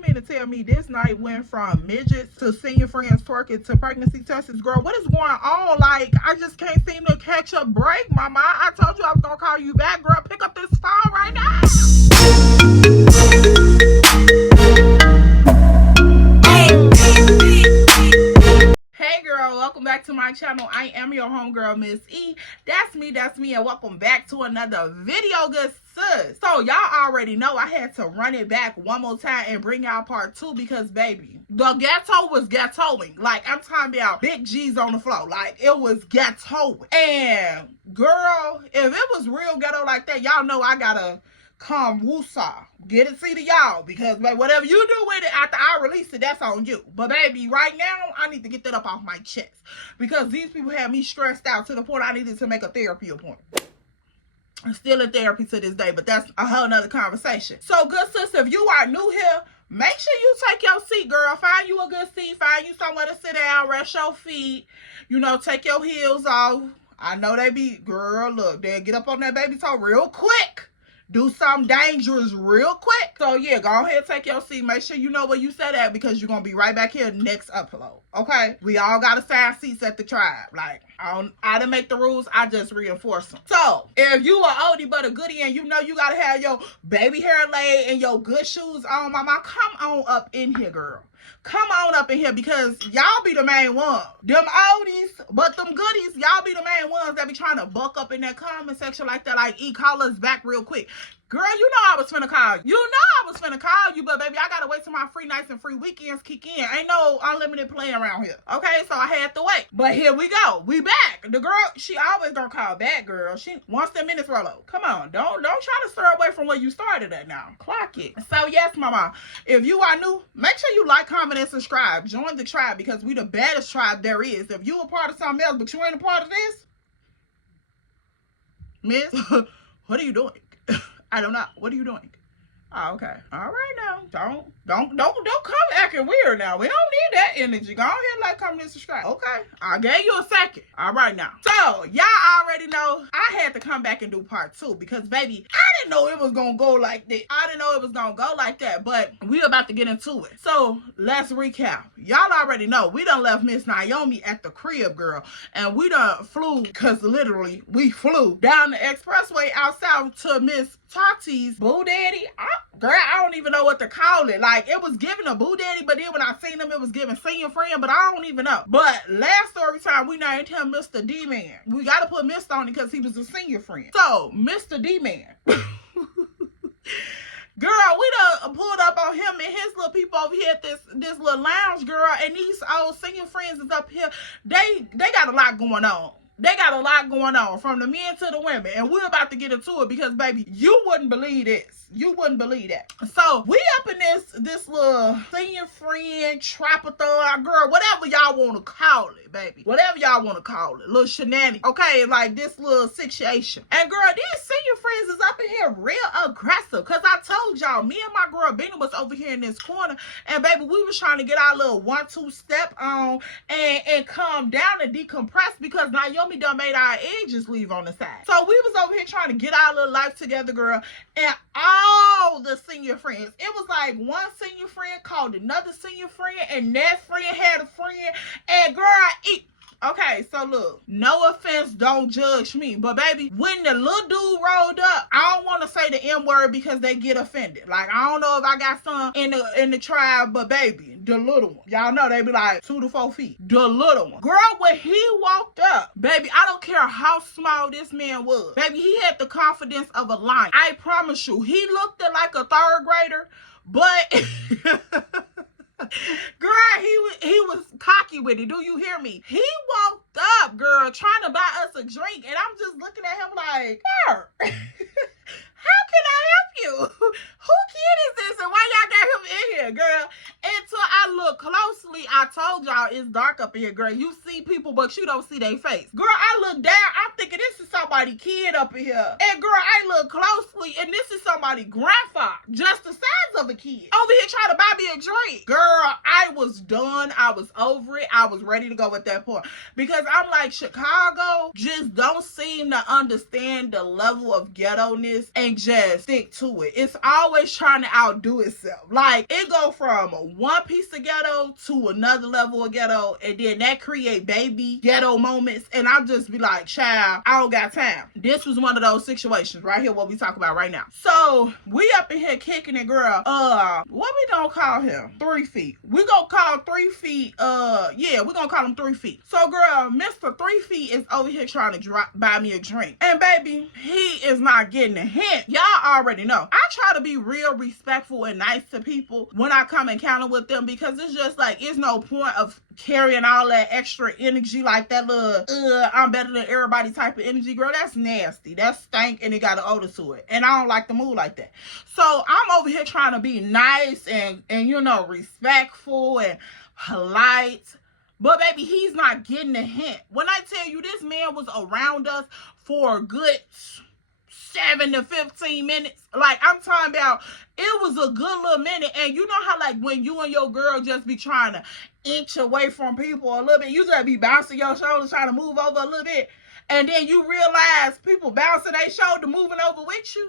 You mean to tell me this night went from midgets to senior friends twerking to pregnancy tests? Girl, what is going on? Like, I just can't seem to catch a break, mama. I told you I was gonna call you back, girl. Pick up this phone right now. Hey girl, welcome back to my channel. I am your homegirl, Miss E. That's me, and welcome back to another video, good sis. So y'all already know I had to run it back one more time and bring y'all part 2 because baby, the ghetto was ghettoing. Like, I'm talking about big G's on the floor. Like, it was ghettoing. And girl, if it was real ghetto like that, y'all know I gotta come woosah. Get it see to y'all, because baby, whatever you do with it after I release it, that's on you. But baby, right now I need to get that up off my chest because these people have me stressed out to the point I needed to make a therapy appointment. I'm still in therapy to this day, but that's a whole nother conversation. So good sis, if you are new here, make sure you take your seat, girl. Find you a good seat, find you somewhere to sit down, rest your feet, you know, take your heels off. I know they be, girl, look, they'll get up on that baby toe real quick. Do something dangerous real quick. So yeah, go ahead, take your seat. Make sure you know where you sat at because you're going to be right back here next upload. Okay? We all got assigned seats at the tribe. Like, I didn't make the rules. I just reinforce them. So, if you are oldie but a goodie and you know you got to have your baby hair laid and your good shoes on, mama, come on up in here, girl. Come on up in here because y'all be the main ones. Them oldies, but them goodies, y'all be the main ones that be trying to buck up in that comment section like that. Like, call us back real quick. Girl, you know I was finna call you. You know I was finna call you, but baby, I gotta wait till my free nights and free weekends kick in. Ain't no unlimited playing around here. Okay, so I had to wait. But here we go. We back. The girl, she always gonna call back, girl. She wants the minutes roll up. Come on, don't try to stir away from where you started at now. Clock it. So yes, mama, if you are new, make sure you like, comment, and subscribe. Join the tribe because we the baddest tribe there is. If you a part of something else, but you ain't a part of this, miss, what are you doing? I don't know. What are you doing? Oh, okay. All right now. Don't come acting weird now. We don't need that energy. Go ahead and like, comment, and subscribe. Okay. I gave you a second. All right now. So, y'all already know I had to come back and do part 2 because, baby, I didn't know it was going to go like that. I didn't know it was going to go like that, but we about to get into it. So, let's recap. Y'all already know we done left Miss Naomi at the crib, girl, and we done flew, because literally we flew down the expressway outside to Miss Tati's boo daddy. Girl, I don't even know what to call it. Like, it was giving a boo daddy, but then when I seen him, it was giving senior friend, but I don't even know. But last story time, we named him Mr. D-Man. We got to put Mr. on it because he was a senior friend. So, Mr. D-Man. Girl, we done pulled up on him and his little people over here at this little lounge, girl, and these old senior friends is up here. They got a lot going on. They got a lot going on, from the men to the women. And we're about to get into it because, baby, you wouldn't believe this. You wouldn't believe that. So, we up in this little senior friend, trapathon, girl, whatever y'all want to call it, baby. Whatever y'all want to call it. Little shenanigans. Okay, like this little situation. And, girl, these senior friends is up in here real aggressive. Because I told y'all, me and my girl Benny was over here in this corner. And, baby, we was trying to get our little 1-2 step on and calm down and decompress because Naomi done made our edges leave on the side. So we was over here trying to get our little life together, girl, and all the senior friends, it was like one senior friend called another senior friend, and that friend had a friend, and girl, okay, so look, no offense, don't judge me, but baby, when the little dude rolled up, I don't want to say the M word because they get offended. Like, I don't know if I got some in the tribe, but baby, the little one, y'all know they be like 2 to 4 feet. The little one, girl, when he walked up, baby, I don't care how small this man was, baby, he had the confidence of a lion. I promise you, he looked like a 3rd grader, but girl, he was cocky with it. Do you hear me? He walked up, girl, trying to buy us a drink, and I'm just looking at him like, sir, how can I help you? Who kid is this, and why y'all got him in here, girl? Until I look closely, I told y'all it's dark up in here, girl. You see people, but you don't see their face. Girl, I look down, I'm thinking this is somebody's kid up in here. And girl, I look closely, and this is somebody's grandfather, just the size of a kid, over here trying to buy me a drink. Girl, I was done. I was over it. I was ready to go at that point, because I'm like, Chicago just don't seem to understand the level of ghetto-ness and just stick to it. It's always trying to outdo itself. Like, it go from one piece of ghetto to another level of ghetto, and then that create baby ghetto moments, and I'll just be like, child, I don't got time. This was one of those situations right here, what we talk about right now. So we up in here kicking it, girl. What we gonna call him? 3 feet. We gonna call 3 feet. Yeah, we gonna call him 3 feet. So girl, Mr. 3 feet is over here trying to buy me a drink, and baby, he is not getting a hint. Y'all already know I try to be real respectful and nice to people when I come encounter with them, because it's just like, it's no point of carrying all that extra energy, like that little I'm better than everybody type of energy. Girl, that's nasty. That stank, and it got an odor to it, and I don't like to move like that. So I'm over here trying to be nice and you know, respectful and polite, but baby, he's not getting a hint. When I tell you, this man was around us for a good 7 to 15 minutes. Like, I'm talking about, it was a good little minute. And you know how, like, when you and your girl just be trying to inch away from people a little bit, you just be bouncing your shoulders, trying to move over a little bit, and then you realize people bouncing their shoulder, moving over with you.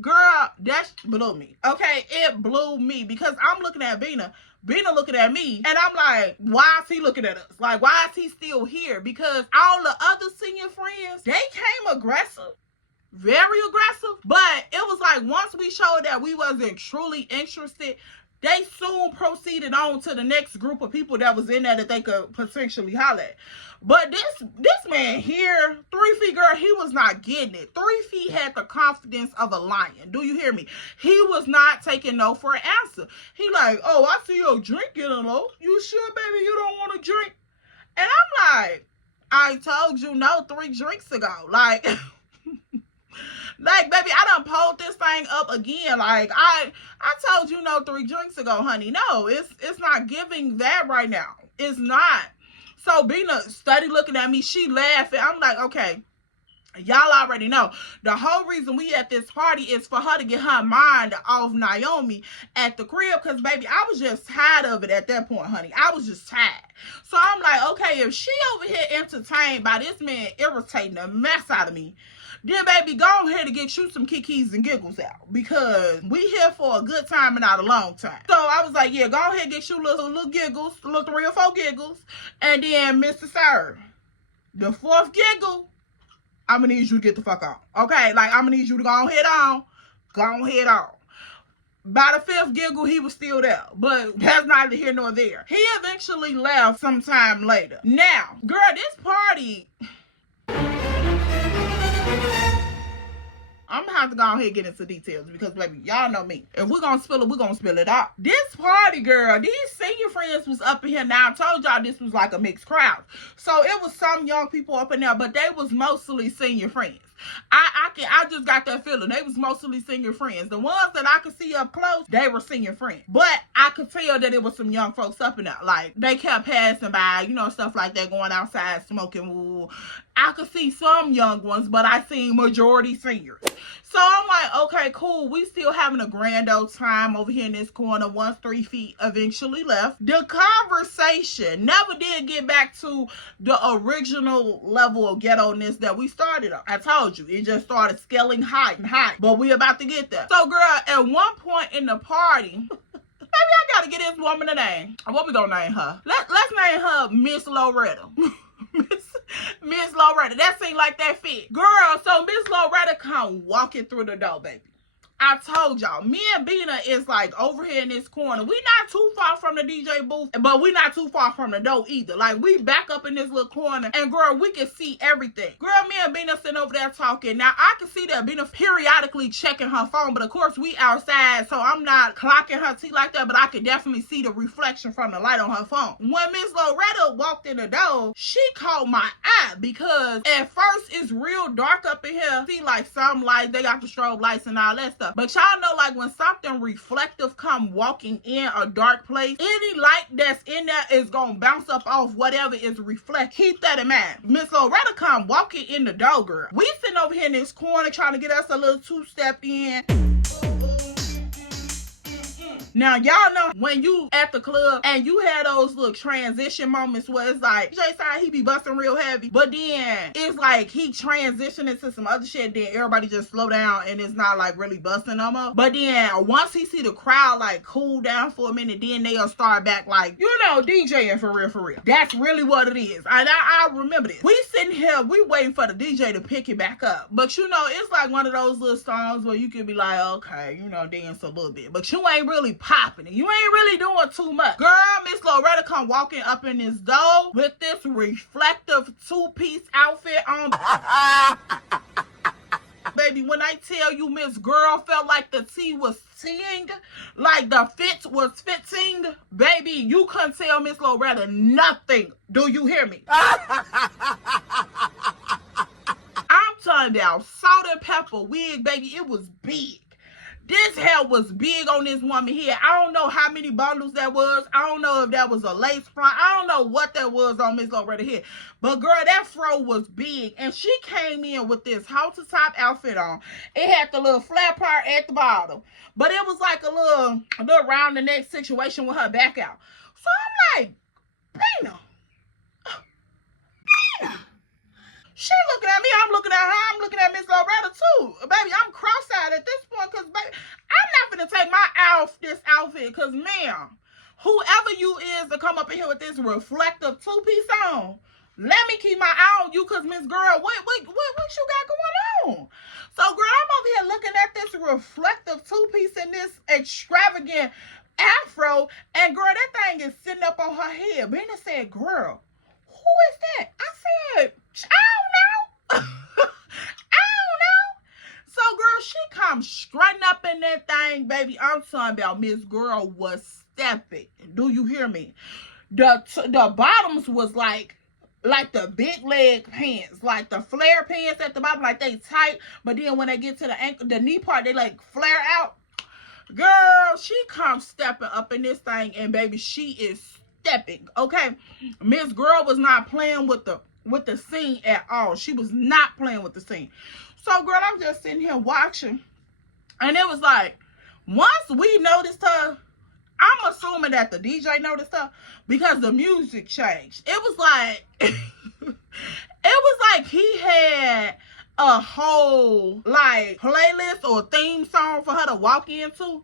Girl, that blew me. Okay, it blew me, because I'm looking at Bina looking at me, and I'm like, why is he looking at us? Like, why is he still here? Because all the other senior friends, they came aggressive, very aggressive, but it was like, once we showed that we wasn't truly interested, they soon proceeded on to the next group of people that was in there that they could potentially holler at. But this man here, 3 feet, girl, he was not getting it. 3 feet had the confidence of a lion. Do you hear me? He was not taking no for an answer. He like, oh, I see your drink getting low. You sure, baby, you don't want a drink? And I'm like, I told you no 3 drinks ago. Like, like, baby, I done pulled this thing up again. Like, I told you no 3 drinks ago, honey. No, it's not giving that right now. It's not. So Bina steady looking at me. She laughing. I'm like, okay, y'all already know. The whole reason we at this party is for her to get her mind off Naomi at the crib. Because, baby, I was just tired of it at that point, honey. I was just tired. So I'm like, okay, if she over here entertained by this man irritating the mess out of me, then, baby, go ahead and get you some kikis and giggles out, because we here for a good time and not a long time. So I was like, yeah, go ahead and get you little giggles, little 3 or 4 giggles, and then Mr. Sir, the 4th giggle, I'm gonna need you to get the fuck on. Okay, like, I'm gonna need you to go ahead on. By the 5th giggle, he was still there, but that's neither here nor there. He eventually left sometime later. Now, girl, this party, I'm gonna have to go ahead and get into details, because, baby, y'all know me. If we're gonna spill it, we're gonna spill it out. This party, girl, these senior friends was up in here. Now, I told y'all this was like a mixed crowd. So it was some young people up in there, but they was mostly senior friends. I just got that feeling. They was mostly senior friends. The ones that I could see up close, they were senior friends. But I could tell that it was some young folks up in there. Like, they kept passing by, you know, stuff like that, going outside, smoking. Ooh. I could see some young ones, but I seen majority seniors. So I'm like, okay, cool. We still having a grand old time over here in this corner. Once 3 feet eventually left, the conversation never did get back to the original level of ghetto-ness that we started on. I told you, it just started scaling high and high, but we about to get there. So, girl, at one point in the party, maybe I gotta get this woman a name. What we gonna name her? Let's name her Miss Loretta. Miss Loretta. That seemed like that fit. Girl, so Miss Loretta come walking through the door, baby. I told y'all, me and Bina is like over here in this corner. We not too far from the DJ booth, but we not too far from the door either. Like, we back up in this little corner, and girl, we can see everything. Girl, me and Bina sitting over there talking. Now, I can see that Bina periodically checking her phone, but of course, we outside, so I'm not clocking her teeth like that, but I can definitely see the reflection from the light on her phone. When Miss Loretta walked in the door, she caught my eye, because at first, it's real dark up in here. See, like, some lights, they got the strobe lights and all that stuff. stuff. But y'all know, like, when something reflective come walking in a dark place, any light that's in there is gonna bounce up off whatever is reflect. Keep that in mind. Miss Loretta come walking in the door, girl. We sitting over here in this corner trying to get us a little two-step in. Now, y'all know when you at the club and you had those little transition moments where it's like, Jay side, he be busting real heavy, but then it's like he transitioning to some other shit, then everybody just slow down and it's not like really busting no more. But then once he see the crowd like cool down for a minute, then they'll start back like, you know, DJing for real, for real. That's really what it is. And I remember this. We sitting here, we waiting for the DJ to pick it back up. But you know, it's like one of those little songs where you can be like, okay, you know, dance a little bit, but you ain't really popping it. You ain't really doing too much. Girl, Miss Loretta come walking up in this door with this reflective two-piece outfit on. Baby, when I tell you Miss Girl felt like the tea was teeing, like the fit was fitting, baby, you couldn't tell Miss Loretta nothing. Do you hear me? I'm talking about salt and pepper wig, baby. It was big. This hair was big on this woman here. I don't know how many bundles that was. I don't know if that was a lace front. I don't know what that was on Miss Loretta here. But girl, that fro was big. And she came in with this halter-top outfit on. It had the little flat part at the bottom. But it was like a little round the neck situation with her back out. So I'm like, Bina. She looking at me, I'm looking at her, I'm looking at Miss Loretta too. Baby, I'm cross-eyed at this point because, baby, I'm not finna take my eye off this outfit because, ma'am, whoever you is to come up in here with this reflective two-piece on, let me keep my eye on you because, Miss Girl, what you got going on? So, girl, I'm over here looking at this reflective two-piece in this extravagant afro, and, girl, that thing is sitting up on her head. Bina said, girl, who is that? I said, I don't know. I don't know. So, girl, she comes strutting up in that thing, baby. I'm talking about Miss Girl was stepping. Do you hear me? The bottoms was like the big leg pants, like the flare pants at the bottom, like they tight. But then when they get to the ankle, the knee part, they like flare out. Girl, she comes stepping up in this thing, and baby, she is stepping. Okay, Miss Girl was not playing with the scene at all. She was not playing with the scene. So, girl, I'm just sitting here watching, and it was like, once we noticed her, I'm assuming that the DJ noticed her because the music changed. It was like, he had a whole like playlist or theme song for her to walk into.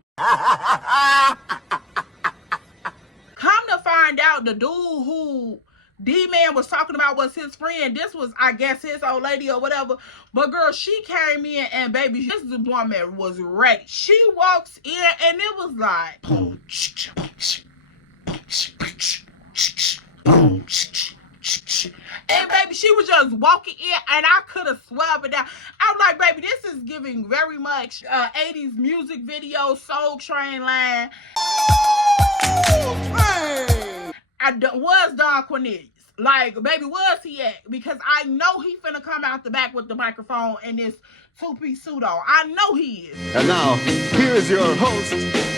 Come to find out, the dude who D-Man was talking about was his friend. This was, I guess, his old lady or whatever. But, girl, she came in, and, baby, this woman was ready. She walks in, and it was like, and, baby, she was just walking in, and I could have swept it down. I'm like, baby, this is giving very much 80s music video, Soul Train line. Was Don Cornelius. Like, baby, was he at? Because I know he finna come out the back with the microphone and this two-piece suit on. I know he is. And now, here's your host,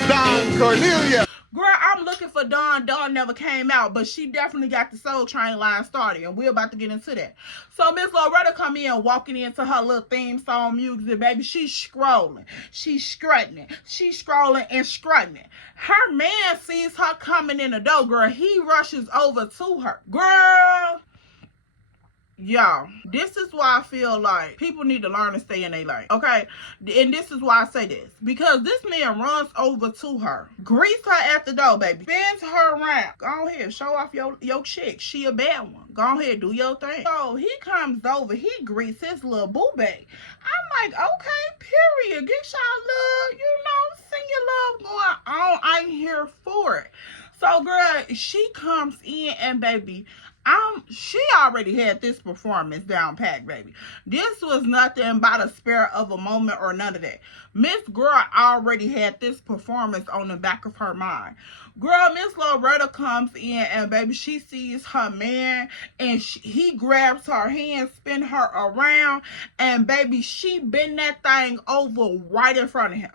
Don Cornelius. Girl, I'm looking for Dawn. Dawn never came out, but she definitely got the Soul Train line started, and we're about to get into that. So Miss Loretta come in, walking into her little theme song music, baby. She's scrolling. She's strutting. She's scrolling and strutting. Her man sees her coming in the door, girl. He rushes over to her. Girl, y'all, this is why I feel like people need to learn to stay in their lane, okay? And this is why I say this. Because this man runs over to her, greets her at the door, baby, spins her around. Go ahead, show off your chick. She a bad one. Go ahead, do your thing. So he comes over, he greets his little boo bae. I'm like, okay, period. Get y'all love, sing your love going on. I'm here for it. So, girl, she comes in, and baby, She already had this performance down pat, baby. This was nothing but a spare of a moment or none of that. Miss Girl already had this performance on the back of her mind. Girl, Miss Loretta comes in and baby, she sees her man and he grabs her hand, spin her around, and baby, she bend that thing over right in front of him.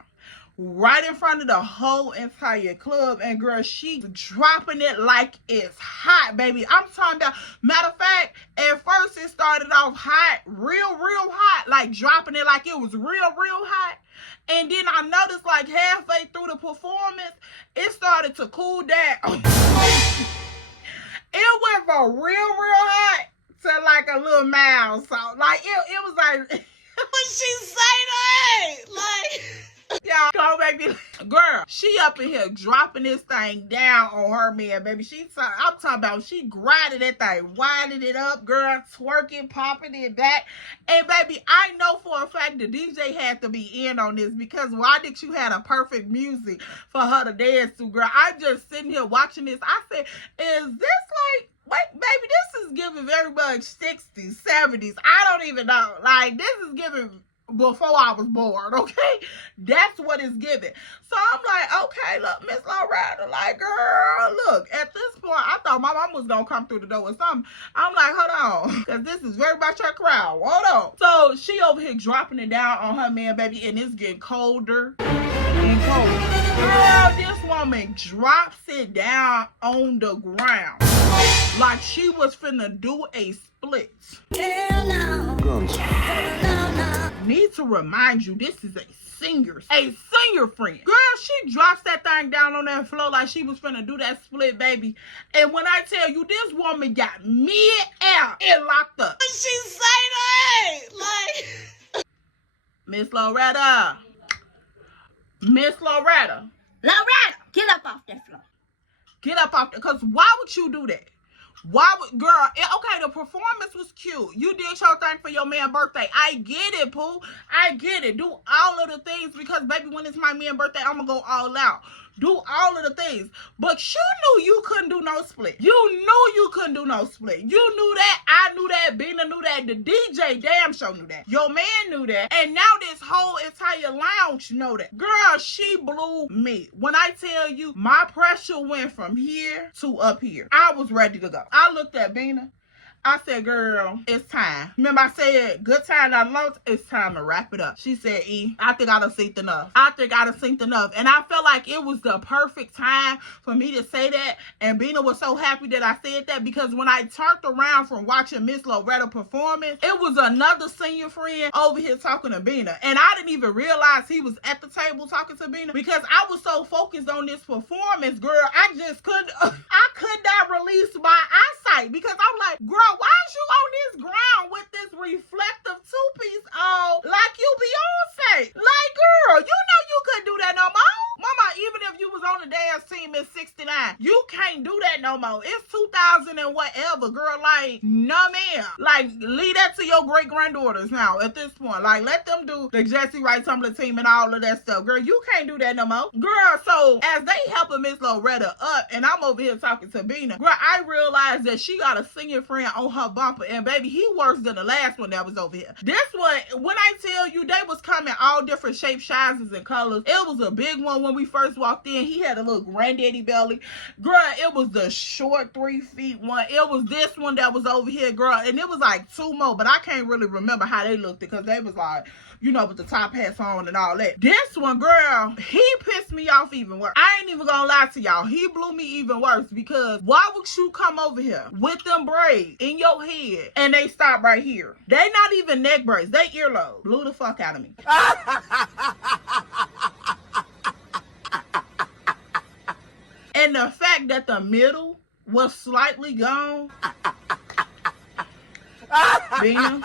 Right in front of the whole entire club, and girl, she dropping it like it's hot, baby. I'm talking about, matter of fact, at first it started off hot, real hot, like dropping it like it was real hot. And then I noticed like halfway through the performance, it started to cool down. It went from real hot to like a little mild. So like it was like when she say that, like y'all go baby, girl, she up in here dropping this thing down on her man, baby. I'm talking about, she grinding that thing, winding it up, girl, twerking, popping it back. And baby, I know for a fact the DJ had to be in on this, because why did you have a perfect music for her to dance to, girl? I'm just sitting here watching this. I said, is this like, wait, baby, this is giving very much 60s, 70s. I don't even know. Like, this is giving before I was born, okay? That's what it's giving. So I'm like, okay, look, Miss Loretta, like, girl, look, at this point, I thought my mom was gonna come through the door or something. I'm like, hold on, because this is very much her crowd. Hold on. So she over here dropping it down on her man, baby, and it's getting colder and colder. Girl, this woman drops it down on the ground like she was finna do a split. Hell no. Need to remind you, this is a senior friend. Girl, she drops that thing down on that floor like she was finna do that split, baby. And when I tell you, this woman got mid-air and locked up. She say that, like, Miss Loretta, get up off that floor. Get up off that, because why would you do that? Why would, girl, okay, the performance was cute. You did your thing for your man's birthday. I get it, Pooh. I get it. Do all of the things, because, baby, when it's my man's birthday, I'm going to go all out. Do all of the things. But you knew you couldn't do no split. You knew you couldn't do no split. You knew that. I knew that. Bina knew that. The DJ damn sure knew that. Your man knew that. And now this whole entire lounge know that. Girl, she blew me. When I tell you, my pressure went from here to up here. I was ready to go. I looked at Bina. I said, girl, it's time. Remember I said, good time, not long. It's time to wrap it up. She said, I think I done synced enough. And I felt like it was the perfect time for me to say that. And Bina was so happy that I said that, because when I turned around from watching Miss Loretta performance, it was another senior friend over here talking to Bina. And I didn't even realize he was at the table talking to Bina, because I was so focused on this performance, girl. I could not release my eyesight, because I'm like, girl, why is you on this ground with this reflective two-piece on like you Beyonce? Like, girl, you know you couldn't do that no more. Mama, even if you was on the dance team in 69, you can't do that no more. It's 2000 and whatever, girl. Like, no, ma'am. Like, leave that to your great-granddaughters now at this point. Like, let them do the Jesse Wright Tumbler team and all of that stuff. Girl, you can't do that no more. Girl, so as they helping Miss Loretta up, and I'm over here talking to Bina, girl, I realized that she got a senior friend on her bumper, and baby, he worse than the last one that was over here. This one, when I tell you, they was coming all different shapes, sizes, and colors. It was a big one when we first walked in. He had a little granddaddy belly. Girl, it was the short 3 feet one. It was this one that was over here, girl, and it was like 2 more, but I can't really remember how they looked, because they was like, you know, with the top hats on and all that. This one, girl, he pissed me off even worse. I ain't even gonna lie to y'all. He blew me even worse, because why would you come over here with them braids in your head and they stop right here? They not even neck braids. They earlobe. Blew the fuck out of me. And the fact that the middle was slightly gone. Bam.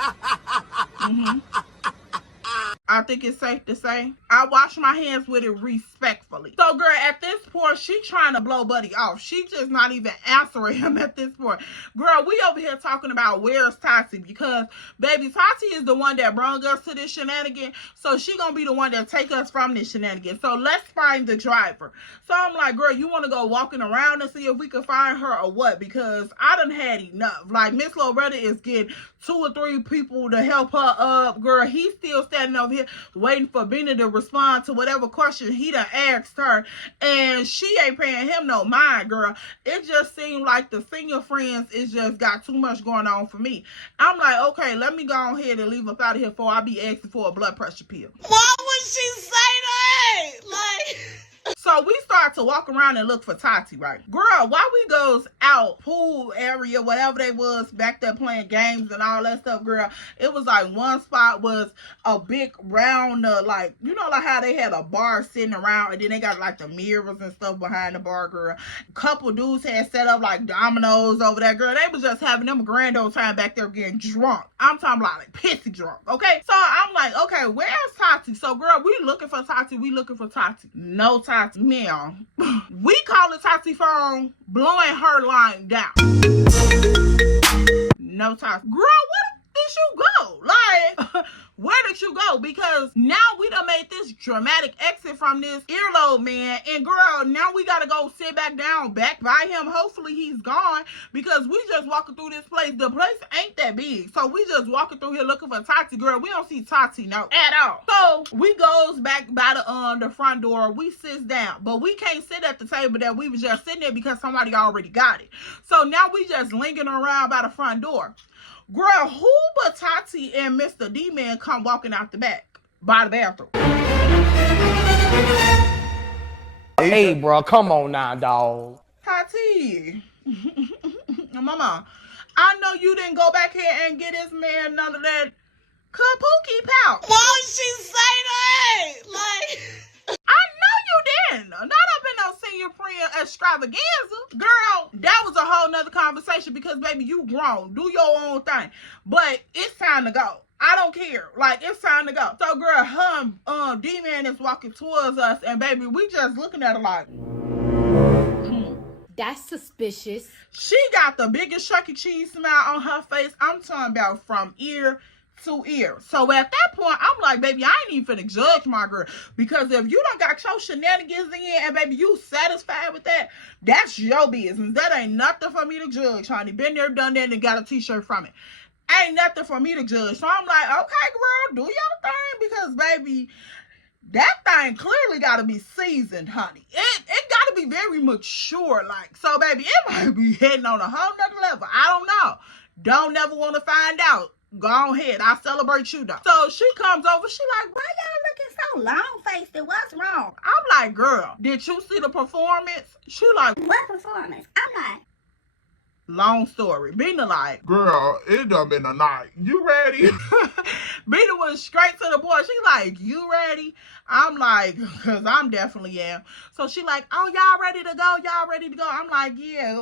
I think it's safe to say. I wash my hands with it respectfully. So, girl, at this point, she trying to blow Buddy off. She just not even answering him at this point. Girl, we over here talking about where's Tati, because, baby, Tati is the one that brought us to this shenanigan, so she gonna be the one that take us from this shenanigan. So, let's find the driver. So, I'm like, girl, you want to go walking around and see if we can find her or what? Because I done had enough. Like, Miss Loretta is getting 2 or 3 people to help her up. Girl, he's still standing over here waiting for Bina to respond to whatever question he done asked her, and she ain't paying him no mind, girl. It just seemed like the senior friends is just got too much going on for me. I'm like, okay, let me go ahead and leave up out of here before I be asking for a blood pressure pill. Why would she say that? Like... So we start to walk around and look for Tati, right? Girl, while we goes out, pool area, whatever they was, back there playing games and all that stuff, girl, it was like one spot was a big round, like, you know, like how they had a bar sitting around, and then they got like the mirrors and stuff behind the bar, girl. A couple dudes had set up like dominoes over there, girl. They was just having them a grand old time back there getting drunk. I'm talking about like pissy drunk, okay? So I'm like, okay, where's Tati? So, girl, we looking for Tati. We looking for Tati. No Tati. Ma'am, we calling Tati phone, blowing her line down. No Tati. Girl, where did you go? Like, where did you go? Because now we done made this dramatic exit from this earlobe man, and girl, now we gotta go sit back down back by him. Hopefully he's gone, because we just walking through this place. The place ain't that big, so we just walking through here looking for Tati. Girl, we don't see Tati no at all. So we goes back by the front door. We sits down, but we can't sit at the table that we was just sitting there because somebody already got it. So now we just lingering around by the front door. Girl, who but Tati and Mr. D-Man come walking out the back by the bathroom? Hey, bro, come on now, dog. Tati. Mama, I know you didn't go back here and get this man none of that kabuki pouch. Why would she say that? Like... I know you didn't. Not up in no senior friend extravaganza. Girl, that was a whole nother conversation, because, baby, you grown. Do your own thing. But it's time to go. I don't care. Like, it's time to go. So, girl, D-Man is walking towards us, and, baby, we just looking at her like... That's suspicious. She got the biggest Chuck E. Cheese smile on her face. I'm talking about from ear to ear. So at that point, I'm like, baby, I ain't even finna judge my girl, because if you don't got your shenanigans in, and baby, you satisfied with that, that's your business. That ain't nothing for me to judge, honey. Been there, done that, and got a t-shirt from it. Ain't nothing for me to judge. So I'm like, okay, girl, do your thing, because, baby, that thing clearly got to be seasoned, honey. It got to be very mature, like. So, baby, it might be heading on a whole nother level. I don't know. Don't never want to find out. Go ahead. I celebrate you, though. So, she comes over. She like, Why y'all looking so long-faced? What's wrong? I'm like, girl, did you see the performance? She like, What performance? I'm not. long story. Bina like, Girl, it done been a night. You ready? Bina went straight to the point. She like, you ready? I'm like, because I'm definitely am. So she like, oh, y'all ready to go? Y'all ready to go? I'm like, yeah.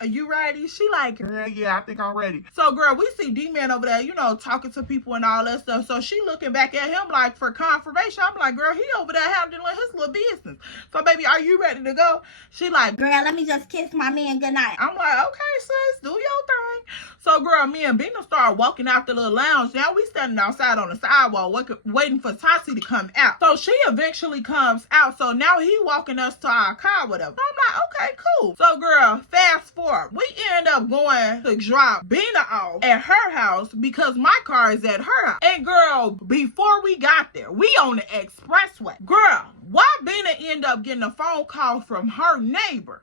Are you ready? She like, Yeah, I think I'm ready. so, girl, we see D-Man over there, you know, talking to people and all that stuff. So she looking back at him like for confirmation. I'm like, girl, he over there handling his little business. So, baby, are you ready to go? She like, Girl, let me just kiss my man goodnight. I'm like, okay, sis, do your thing. So, girl, me and Bina started walking out the little lounge. Now we standing outside on the sidewalk waiting for Tati to come out. So she eventually comes out. So now he walking us to our car, whatever. So I'm like, okay, cool. So, girl, fast forward. We end up going to drop Bina off at her house because my car is at her house. And, girl, before we got there, we on the expressway. Girl, why Bina end up getting a phone call from her neighbor?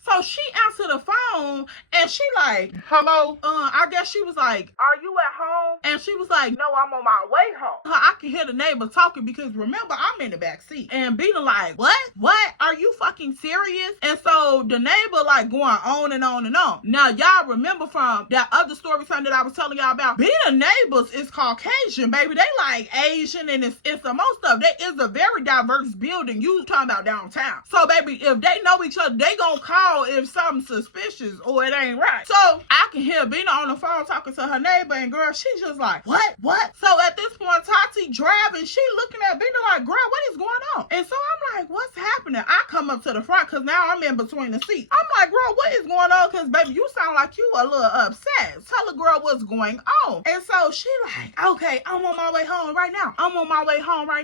So she answered the phone and she like, Hello? I guess she was like, are you at home? And she was like, no, I'm on my way home. I can hear the neighbor talking because remember, I'm in the back seat. And Bina like, what? Are you fucking serious? And so the neighbor like going on and on and on. Now y'all remember from that other story time that I was telling y'all about, Bina neighbors is Caucasian, baby. They like Asian and it's some more stuff. That is a very diverse building. You talking about downtown. So baby, if they know each other, they gonna call know if something's suspicious or it ain't right. So I can hear Bina on the phone talking to her neighbor, and girl, she's just like, what? So at this point, Tati driving, she looking at Bina like, girl, what is going on? And so I'm like, what's happening? I come up to the front because now I'm in between the seats. I'm like, girl, what is going on? Because baby, you sound like you a little upset. Tell the girl what's going on. And so she like, okay, I'm on my way home right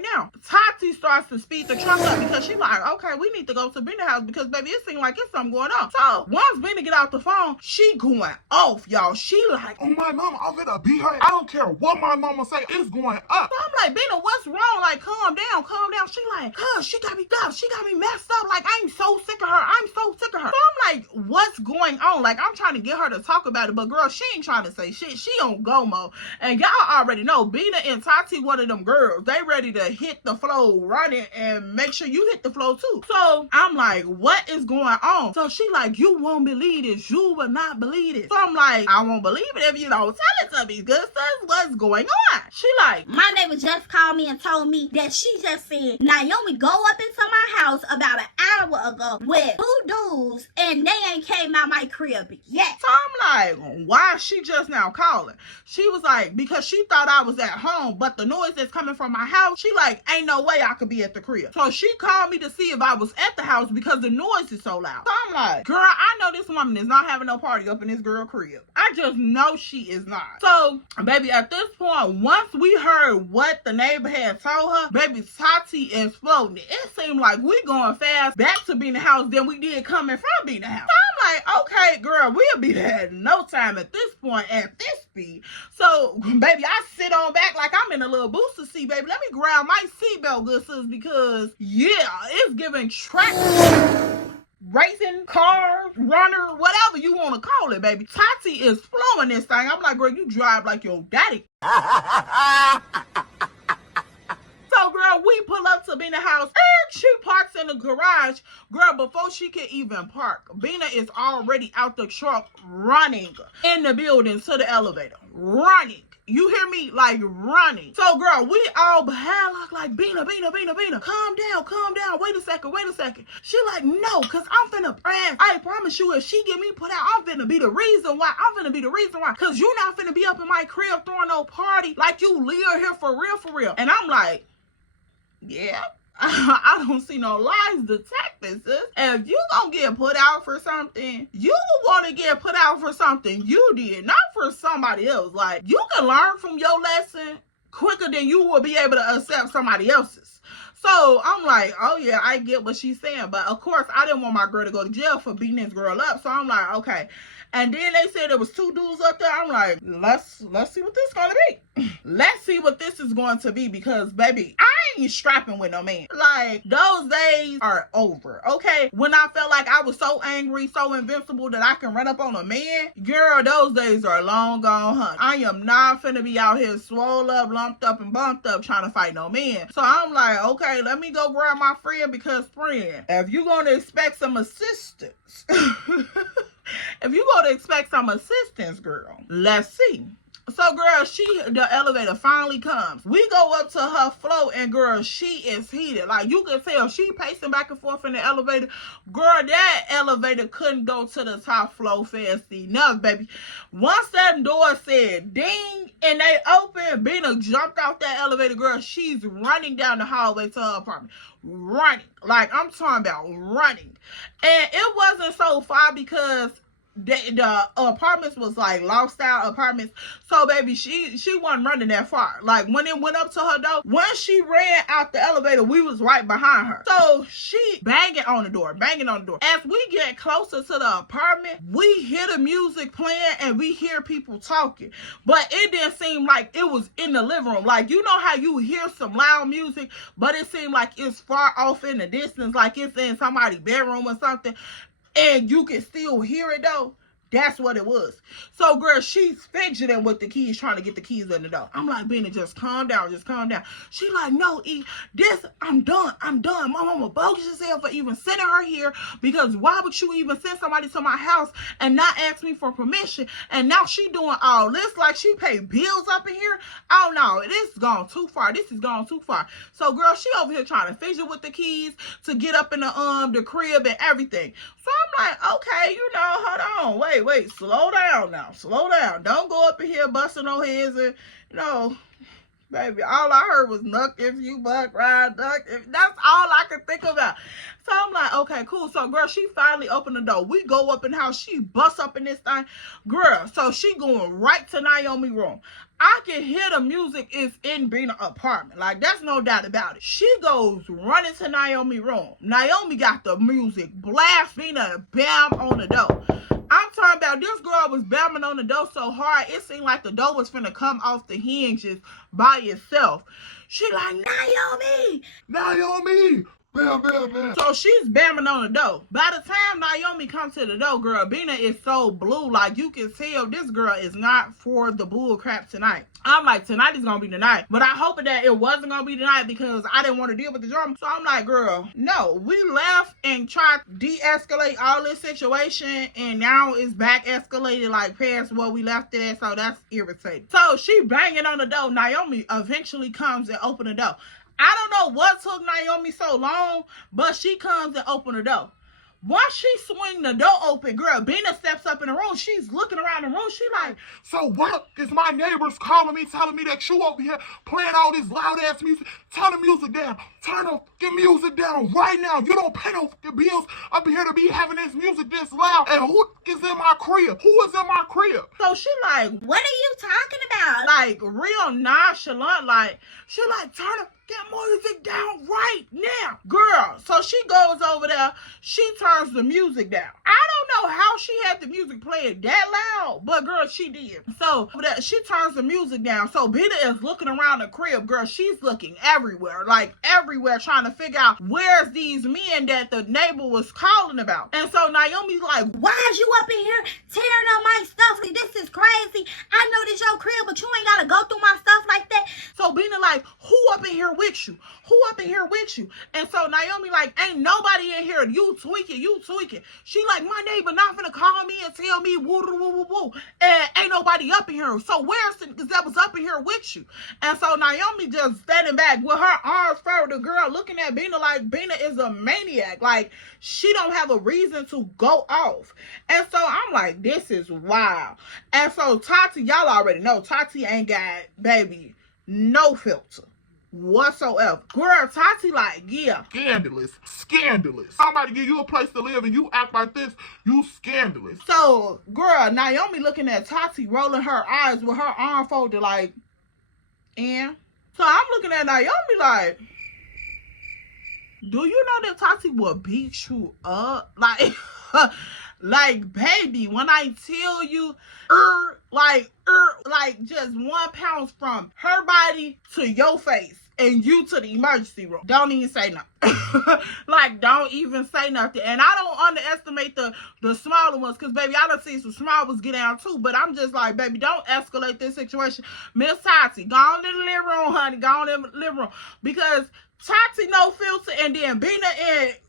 now. Tati starts to speed the truck up because she like, okay, we need to go to Bina's house because baby, it seems like it's something going on. So once Bina get out the phone, she going off, y'all. She like, Oh my mama, I'm gonna beat her. I don't care what my mama say. It's going up. so I'm like, Bina, what's wrong? Like, calm down. She like, cuz she got me up. She got me messed up. Like, I'm so sick of her. So I'm like, what's going on? Like, I'm trying to get her to talk about it, but girl, she ain't trying to say shit. She on go mode. And y'all already know, Bina and Tati, one of them girls, they ready to hit the flow running and make sure you hit the flow too. So I'm like, what is going on? So she like, you won't believe this. You will not believe it. So I'm like, I won't believe it if you don't tell it to me. Good sis, what's going on? She like, My neighbor just called me and told me that she just said Naomi go up into my house about an hour ago with 2 dudes and they ain't came out my crib yet. so I'm like, why is she just now calling? She was like, because she thought I was at home, but the noise that's coming from my house, she like, ain't no way I could be at the crib. So she called me to see if I was at the house because the noise is so loud. So I'm like, girl, I know this woman is not having no party up in this girl crib. I just know she is not. So, baby, at this point, once we heard what the neighbor had told her, baby, Tati is floating. It seemed like we going fast back to being the house than we did coming from being the house. So I'm like, okay, girl, we'll be there in no time at this point at this speed. So, baby, I sit on back like I'm in a little booster seat, baby. Let me grab my seatbelt, good sis, because, yeah, it's giving track racing, car, runner, whatever you want to call it, baby. Tati is flowing this thing. I'm like, girl, you drive like your daddy. So, girl, we pull up to Bina's house. She parks in the garage. Girl, before she can even park, Bina is already out the truck running in the building to the elevator. Running. You hear me? Like, running. So, girl, we all behind like, Bina, calm down. Wait a second. She like, no, because I'm finna press. I promise you, if she get me put out, I'm finna be the reason why. Because you not finna be up in my crib throwing no party like you live here for real. And I'm like, yeah. I don't see no lies detected, sis. If you gonna get put out for something, you want to get put out for something you did, not for somebody else. Like, you can learn from your lesson quicker than you will be able to accept somebody else's. So I'm like, oh yeah, I get what she's saying. But of course, I didn't want my girl to go to jail for beating this girl up. So I'm like, okay. And then they said there was 2 dudes up there. I'm like, let's see what this is gonna be. Let's see what this is going to be, because baby, I ain't strapping with no man. Like, those days are over. Okay, when I felt like I was so angry, so invincible that I can run up on a man, girl, those days are long gone, honey. I am not finna be out here swole up, lumped up, and bumped up trying to fight no man. So I'm like, okay, let me go grab my friend, because friend, if you gonna expect some assistance, if you gonna expect some assistance, girl, let's see. So, girl, the elevator finally comes. We go up to her floor, and girl, she is heated. Like, you can tell she pacing back and forth in the elevator. Girl, that elevator couldn't go to the top floor fast enough, baby. Once that door said ding and they opened, Bina jumped off that elevator, girl. She's running down the hallway to her apartment. Running. Like, I'm talking about running. And it wasn't so far because the apartments was like loft style apartments. So baby, she wasn't running that far. Like, when it went up to her door, once she ran out the elevator, we was right behind her. So she banging on the door. As we get closer to the apartment, we hear the music playing and we hear people talking. But it didn't seem like it was in the living room. Like, you know how you hear some loud music, but it seemed like it's far off in the distance, like it's in somebody's bedroom or something, and you can still hear it though. That's what it was. So, girl, she's fidgeting with the keys, trying to get the keys in the door. I'm like, Bina, just calm down. She like, no, E, I'm done. My mama bogus herself for even sending her here, because why would you even send somebody to my house and not ask me for permission? And now she doing all this like she pay bills up in here. Oh, no, this is gone too far. So, girl, she over here trying to fidget with the keys to get up in the crib and everything. So like, okay, hold on. Wait, slow down now. Slow down. Don't go up in here busting no heads and, baby, all I heard was nuck if you buck, ride, duck. That's all I could think about. So I'm like, okay, cool. So, girl, she finally opened the door. We go up in the house. She busts up in this thing. Girl, so she going right to Naomi's room. I can hear the music is in Bina's apartment. Like, that's no doubt about it. She goes running to Naomi's room. Naomi got the music blast. Bina bam on the door. I'm talking about this girl was bamming on the door so hard, it seemed like the door was finna come off the hinges by itself. She like, Naomi! Bam, bam, bam. So she's bamming on the door. By the time Naomi comes to the door, girl, Bina is so blue. Like, you can tell this girl is not for the bull crap tonight. I'm like, tonight is going to be the night. But I hope that it wasn't going to be the night because I didn't want to deal with the drama. So I'm like, girl, no. We left and tried to de-escalate all this situation. And now it's back escalated like past what we left it at. So that's irritating. So she banging on the door. Naomi eventually comes and opens the door. I don't know what took Naomi so long, but she comes and opens the door. Once she swing the door open, girl, Bina steps up in the room. She's looking around the room. She like, so what is my neighbors calling me, telling me that you over here playing all this loud-ass music? Turn the music down. Turn the music down right now. You don't pay no bills up here to be having this music this loud. And who is in my crib? Who is in my crib? So she like, what are you talking about? Like, real nonchalant. Like, she like, turn that music down right now. Girl, so she goes over there. She turns the music down. I don't know how she had the music playing that loud, but girl, she did. So she turns the music down. So Bina is looking around the crib. Girl, she's looking everywhere. Like, everywhere, trying to figure out where's these men that the neighbor was calling about. And so Naomi's like, why is you up in here tearing up my stuff? This is crazy. I know this your crib, but you ain't gotta go through my stuff like that. So Bina like, who up in here with you? Who up in here with you? And so Naomi like, ain't nobody in here. You tweaking. She like, my neighbor not finna call me and tell me woo woo woo woo. And ain't nobody up in here. So where's the that was up in here with you? And so Naomi just standing back with her arms folded, the girl looking at Bina like Bina is a maniac. Like, she don't have a reason to go off. And so I'm like, this is wild. And so Tati, y'all already know, Tati ain't got, baby, no filter whatsoever. Girl, Tati like, yeah. Scandalous. Somebody give you a place to live and you act like this, you scandalous. So, girl, Naomi looking at Tati, rolling her eyes with her arm folded like, and so I'm looking at Naomi like, do you know that Tati will beat you up? Like, like, baby, when I tell you, like just 1 pound from her body to your face and you to the emergency room. Don't even say nothing. Like, don't even say nothing. And I don't underestimate the smaller ones, because, baby, I done seen some small ones get down too. But I'm just like, baby, don't escalate this situation. Miss Tati, go on in the living room, honey. Go on in the living room. Because Tati no filter, and then Bina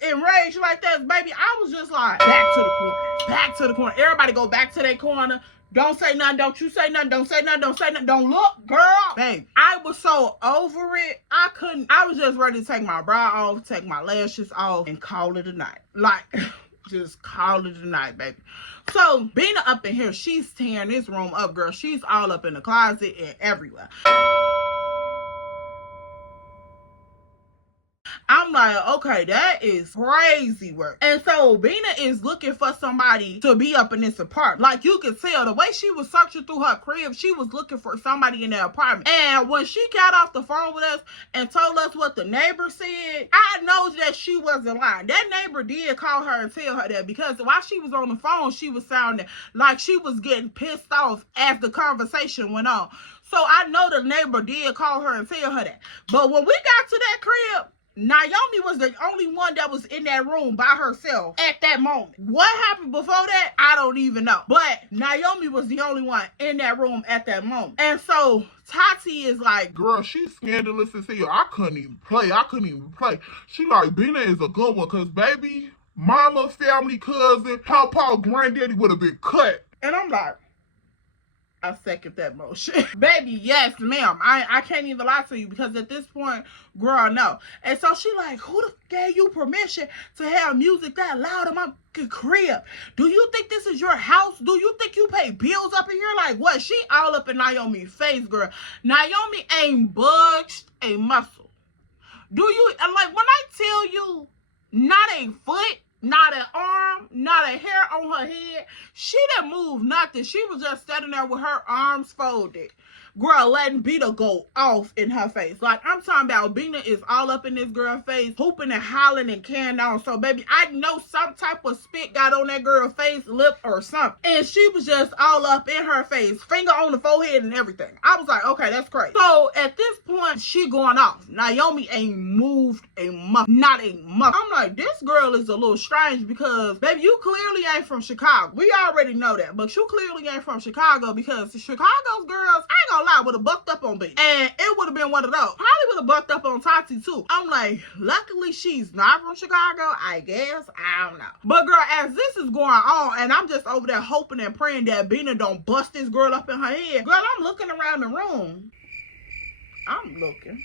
enraged like that, baby, I was just like, back to the corner. Everybody go back to their corner. Don't say nothing. Don't you say nothing. Don't say nothing. Don't say nothing. Don't look, girl. Babe, I was so over it. I was just ready to take my bra off, take my lashes off, and call it a night. Like, just call it a night, baby. So, Bina up in here, she's tearing this room up, girl. She's all up in the closet and everywhere. I'm like, okay, that is crazy work. And so Bina is looking for somebody to be up in this apartment. Like, you could tell the way she was searching through her crib, she was looking for somebody in the apartment. And when she got off the phone with us and told us what the neighbor said, I know that she wasn't lying. That neighbor did call her and tell her that, because while she was on the phone, she was sounding like she was getting pissed off as the conversation went on. So I know the neighbor did call her and tell her that. But when we got to that crib, Naomi was the only one that was in that room by herself at that moment. What happened before that, I don't even know. But Naomi was the only one in that room at that moment. And so Tati is like, girl, she's scandalous as hell. I couldn't even play. She like, Bina is a good one, because, baby, mama, family, cousin, pawpaw, granddaddy would have been cut. And I'm like, I second that motion. Baby, yes, ma'am. I can't even lie to you because at this point, girl, no. And so she like, who the f gave you permission to have music that loud in my crib? Do you think this is your house? Do you think you pay bills up in here? Like what? She all up in Naomi's face, girl. Naomi ain't budged a muscle. Do you, like when I tell you not a foot, not an arm, not a hair on her head, she didn't move nothing. She was just standing there with her arms folded. Girl, letting Bina go off in her face. Like, I'm talking about Bina is all up in this girl's face, hooping and hollering and carrying on. So, baby, I know some type of spit got on that girl's face, lip, or something. And she was just all up in her face, finger on the forehead and everything. I was like, okay, that's crazy. So, at this point, she going off. Naomi ain't moved a muscle. Not a muscle. I'm like, this girl is a little strange because, baby, you clearly ain't from Chicago. We already know that. But you clearly ain't from Chicago because Chicago's girls, I ain't gonna lie, would have bucked up on B. And it would have been one of those. Probably would have bucked up on Tati too. I'm like, luckily she's not from Chicago, I guess. I don't know. But girl, as this is going on, and I'm just over there hoping and praying that Bina don't bust this girl up in her head. Girl, I'm looking around the room. I'm looking.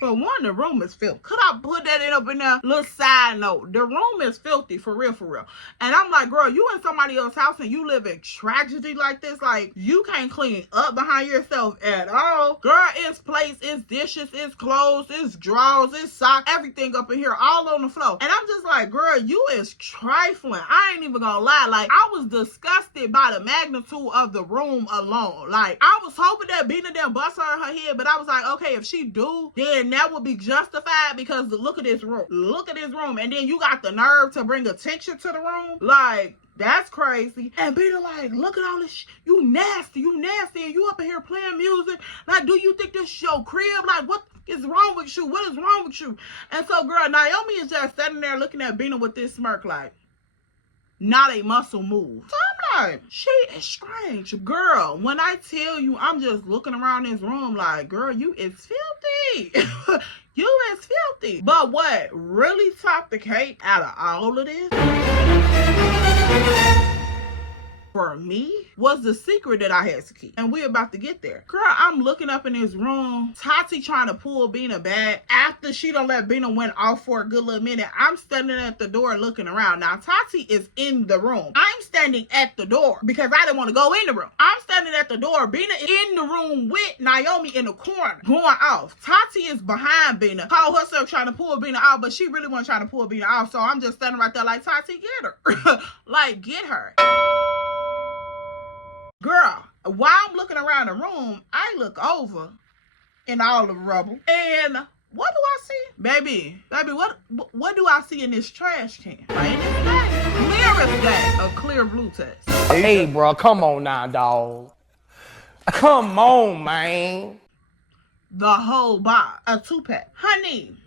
For one, the room is filthy. Could I put that up in there? Little side note. The room is filthy, for real, for real. And I'm like, girl, you in somebody else's house and you live in tragedy like this. Like, you can't clean up behind yourself at all. Girl, it's plates, it's dishes, it's clothes, it's drawers, it's socks, everything up in here, all on the floor. And I'm just like, girl, you is trifling. I ain't even gonna lie. Like, I was disgusted by the magnitude of the room alone. Like, I was hoping that Bina didn't bust her in her head, but I was like, okay, if she do, then that would be justified because look at this room. Look at this room. And then you got the nerve to bring attention to the room. Like, that's crazy. And Bina like, look at all this you nasty, and you up in here playing music. Like, do you think this is your crib? Like, what is wrong with you? What is wrong with you? And so, girl, Naomi is just sitting there looking at Bina with this smirk like, not a muscle move. So I'm like, she is strange. Girl, when I tell you, I'm just looking around this room like, girl, you is filthy. You is filthy. But what really topped the cake out of all of this, for me, was the secret that I had to keep. And we're about to get there. Girl, I'm looking up in this room. Tati trying to pull Bina back. After she done let Bina went off for a good little minute, I'm standing at the door looking around. Now, Tati is in the room. I'm standing at the door because I didn't want to go in the room. I'm standing at the door. Bina is in the room with Naomi in the corner going off. Tati is behind Bina. Called herself trying to pull Bina off, but she really wasn't trying to pull Bina off. So I'm just standing right there like, Tati, get her. Like, get her. Girl, while I'm looking around the room, I look over in all the rubble. And what do I see? Baby, what do I see in this trash can? Right in this bag. Clear as day. A clear blue test. Hey, bro, come on now, dog. Come on, man. The whole box. A 2-pack. Honey,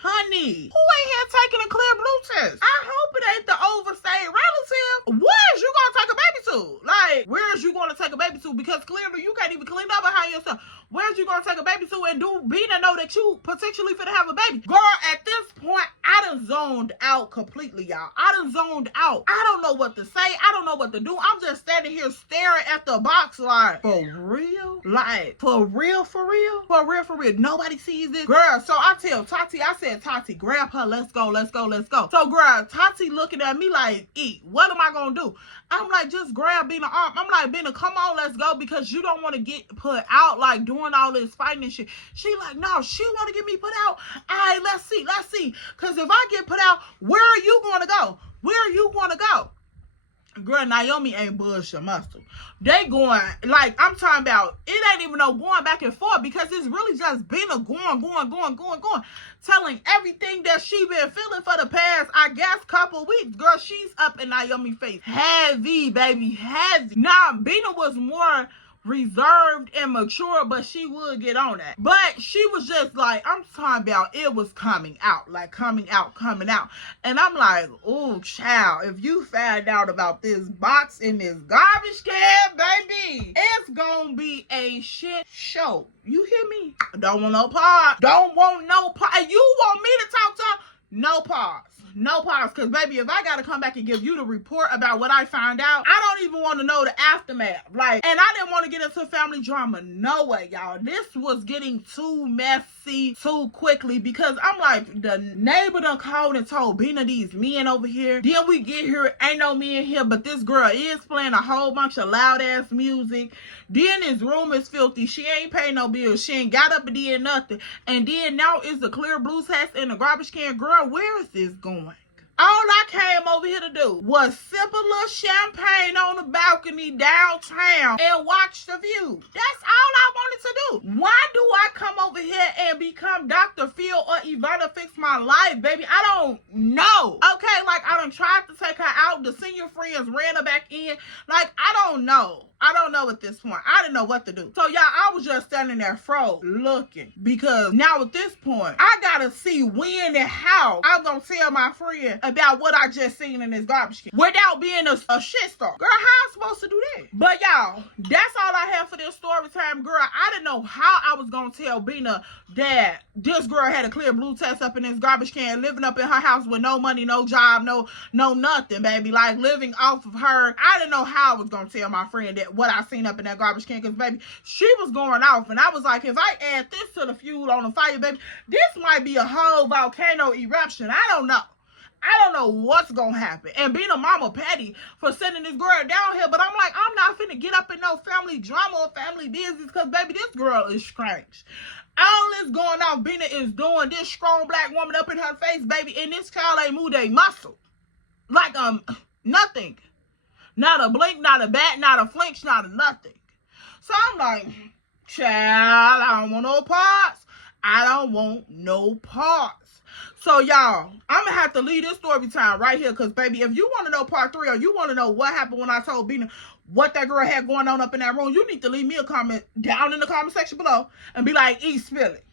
who ain't here taking a clear blue test? I hope it ain't the overstayed relative. Where's you gonna take a baby to? Like, where's you gonna take a baby to? Because clearly you can't even clean up behind yourself. Where's you gonna take a baby to and do Bina know that you potentially finna have a baby? Girl, at this point, I done zoned out completely, y'all. I done zoned out. I don't know what to say. I don't know what to do. I'm just standing here staring at the box like, for real? Like, for real? Nobody sees this? Girl, so I tell Tati, I said, Tati, grab her. Let's go. So, girl, Tati looking at me like, what am I gonna do? I'm like, just grab Bina arm. I'm like, Bina, come on, let's go, because you don't want to get put out like doing all this fighting and shit. She like, no, she want to get me put out. All right, let's see. Because if I get put out, where are you going to go? Girl, Naomi ain't budged a muscle. They going, like, I'm talking about, it ain't even no going back and forth because it's really just Bina going, telling everything that she been feeling for the past, I guess, couple weeks. Girl, she's up in Naomi's face. Heavy, baby, heavy. Now, Bina was more reserved and mature, but she would get on that. But she was just like, I'm talking about, it was coming out. And I'm like, oh, child, if you find out about this box in this garbage can, baby, it's gonna be a shit show. You hear me? Don't want no part. You want me to talk to her? No pause. No pause. Because, baby, if I got to come back and give you the report about what I found out, I don't even want to know the aftermath. Like, and I didn't want to get into family drama. No way, y'all. This was getting too messy too quickly because I'm like, the neighbor done called and told Bina these men over here. Then we get here, ain't no men here, but this girl is playing a whole bunch of loud ass music. Then his room is filthy. She ain't pay no bills. She ain't got up and did nothing. And then now is the clear blue hats in the garbage can. Girl, where is this going? All I came over here to do was sip a little champagne on the balcony downtown and watch the view. That's all I wanted to do. Why do I come over here and become Dr. Phil or Ivana Fix My Life, baby? I don't know. Okay, like I done tried to take her out. The senior friends ran her back in. Like, I don't know. I don't know at this point. I didn't know what to do. So, y'all, I was just standing there froze looking. Because now at this point, I gotta see when and how I'm gonna tell my friend about what I just seen in this garbage can without being a shit star. Girl, how I supposed to do that? But, y'all, that's all I have for this story time. Girl, I didn't know how I was gonna tell Bina that this girl had a clear blue test up in this garbage can, living up in her house with no money, no job, no nothing, baby. Like, living off of her. I didn't know how I was gonna tell my friend that what I seen up in that garbage can, because, baby, she was going off. And I was like, if I add this to the fuel on the fire, baby, this might be a whole volcano eruption. I don't know. I don't know what's gonna happen. And being a mama petty for sending this girl down here, but I'm like, I'm not finna get up in no family drama or family business, because, baby, this girl is strange. All this going off, Bina is doing this strong black woman up in her face, baby, and this child ain't moved a muscle. Like, nothing. Not a blink, not a bat, not a flinch, not a nothing. So I'm like, child, I don't want no parts. I don't want no parts. So, y'all, I'm going to have to leave this story time right here because, baby, if you want to know part 3 or you want to know what happened when I told Bina what that girl had going on up in that room, you need to leave me a comment down in the comment section below and be like, E, spill it.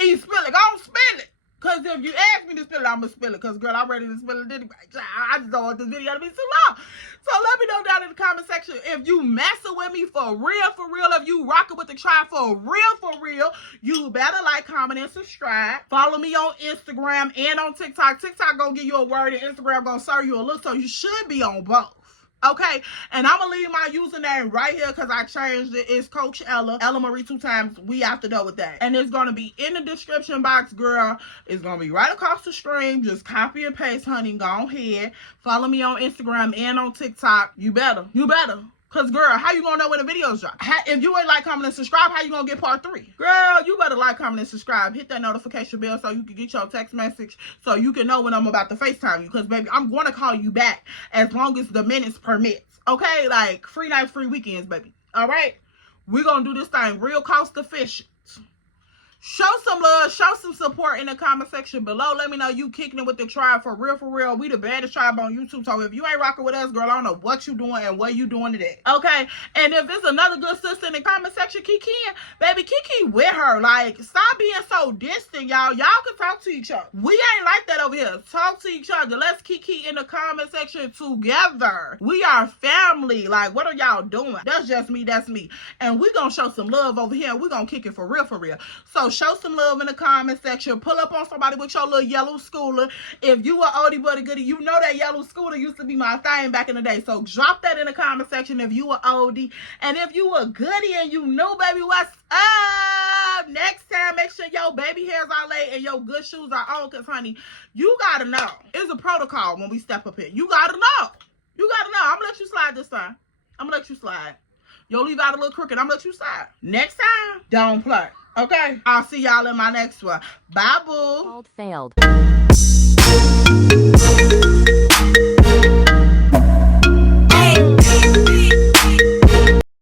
E, spill it. Go on, spill it. Because if you ask me to spill it, I'm going to spill it. Because, girl, I'm ready to spill it anyway. I just don't want this video to be too long. So let me know down in the comment section if you messing with me for real. If you rocking with the tribe for real, you better like, comment, and subscribe. Follow me on Instagram and on TikTok. TikTok gonna give you a word and Instagram gonna serve you a look. So you should be on both. Okay, and I'm gonna leave my username right here because I changed it. It's Coach Ella Marie 2 times. We have to know with that, and it's gonna be in the description box, girl. It's gonna be right across the stream. Just copy and paste, honey. Go ahead, follow me on Instagram and on TikTok. You better. Cause, girl, how you gonna know when the videos drop? If you ain't like, comment, and subscribe, how you gonna get part 3? Girl, you better like, comment, and subscribe. Hit that notification bell so you can get your text message, so you can know when I'm about to FaceTime you. Cause, baby, I'm gonna call you back as long as the minutes permits. Okay? Like, free nights, free weekends, baby. All right? We're gonna do this thing real cost efficient. Show some love, show some support in the comment section below. Let me know you kicking it with the tribe for real. We the baddest tribe on YouTube. So if you ain't rocking with us, girl, I don't know what you doing and what you doing today. Okay? And if there's another good sister in the comment section, Kiki, baby, Kiki with her. Like, stop being so distant, y'all. Y'all can talk to each other. We ain't like that over here. Talk to each other. Let's Kiki in the comment section together. We are family. Like, what are y'all doing? That's just me. That's me. And we gonna show some love over here. We gonna kick it for real. So show some love in the comment section. Pull up on somebody with your little yellow scooter. If you a oldie buddy goodie, you know that yellow scooter used to be my thing back in the day. So drop that in the comment section if you a oldie. And if you a goodie and you know, baby, what's up? Next time, make sure your baby hairs are laid and your good shoes are on. Because, honey, you got to know. It's a protocol when we step up here. You got to know. I'm going to let you slide this time. I'm going to let you slide. You'll leave out a little crooked. I'm going to let you slide. Next time, don't play. Okay? I'll see y'all in my next one. Bye, boo. Failed.